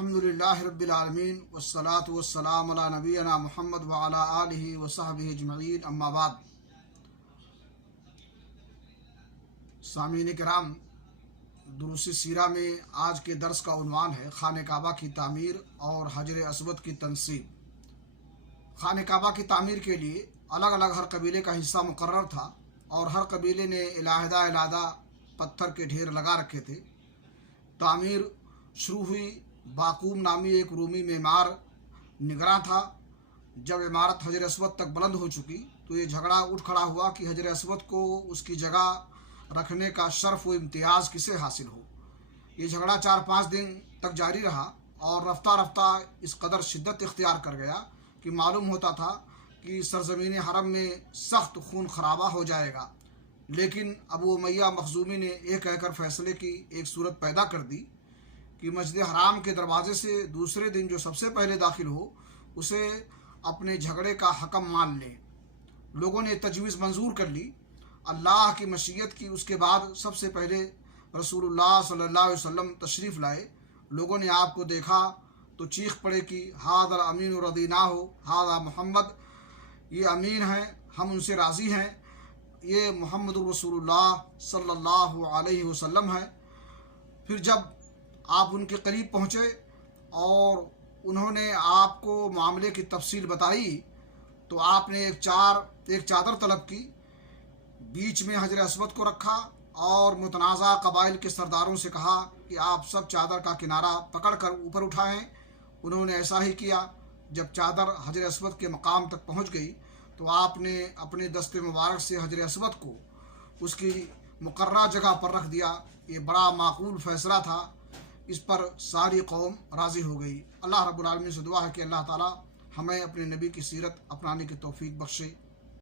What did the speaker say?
الحمدللہ رب العالمین والصلاة والسلام علی نبینا محمد وعلی آلہ وصحبہ اجمعین، اما بعد۔ سامعین کرام، دروس سیرہ میں آج کے درس کا عنوان ہے خانہ کعبہ کی تعمیر اور حجر اسود کی تنصیب۔ خانہ کعبہ کی تعمیر کے لیے الگ الگ ہر قبیلے کا حصہ مقرر تھا اور ہر قبیلے نے علیحدہ پتھر کے ڈھیر لگا رکھے تھے۔ تعمیر شروع ہوئی۔ باقوم نامی ایک رومی معمار نگراں تھا۔ جب عمارت حجر اسود تک بلند ہو چکی تو یہ جھگڑا اٹھ کھڑا ہوا کہ حجر اسود کو اس کی جگہ رکھنے کا شرف و امتیاز کسے حاصل ہو۔ یہ جھگڑا 4-5 دن تک جاری رہا اور رفتہ رفتہ اس قدر شدت اختیار کر گیا کہ معلوم ہوتا تھا کہ سرزمین حرم میں سخت خون خرابہ ہو جائے گا۔ لیکن ابو امیہ مخزومی نے یہ کہہ کر فیصلے کی ایک صورت پیدا کر دی کہ مسجد حرام کے دروازے سے دوسرے دن جو سب سے پہلے داخل ہو اسے اپنے جھگڑے کا حکم مان لے۔ لوگوں نے تجویز منظور کر لی۔ اللہ کی مشیت کی اس کے بعد سب سے پہلے رسول اللہ صلی اللہ علیہ وسلم تشریف لائے۔ لوگوں نے آپ کو دیکھا تو چیخ پڑے کہ ھذا الامین رضیناہ، ھذا محمد، یہ امین ہیں، ہم ان سے راضی ہیں، یہ محمد رسول اللہ صلی اللہ علیہ وسلم ہے۔ پھر جب آپ ان کے قریب پہنچے اور انہوں نے آپ کو معاملے کی تفصیل بتائی تو آپ نے ایک چادر طلب کی، بیچ میں حجر اسود کو رکھا اور متنازع قبائل کے سرداروں سے کہا کہ آپ سب چادر کا کنارہ پکڑ کر اوپر اٹھائیں۔ انہوں نے ایسا ہی کیا۔ جب چادر حجر اسود کے مقام تک پہنچ گئی تو آپ نے اپنے دست مبارک سے حجر اسود کو اس کی مقررہ جگہ پر رکھ دیا۔ یہ بڑا معقول فیصلہ تھا، اس پر ساری قوم راضی ہو گئی۔ اللہ رب العالمین سے دعا ہے کہ اللہ تعالی ہمیں اپنے نبی کی سیرت اپنانے کی توفیق بخشے۔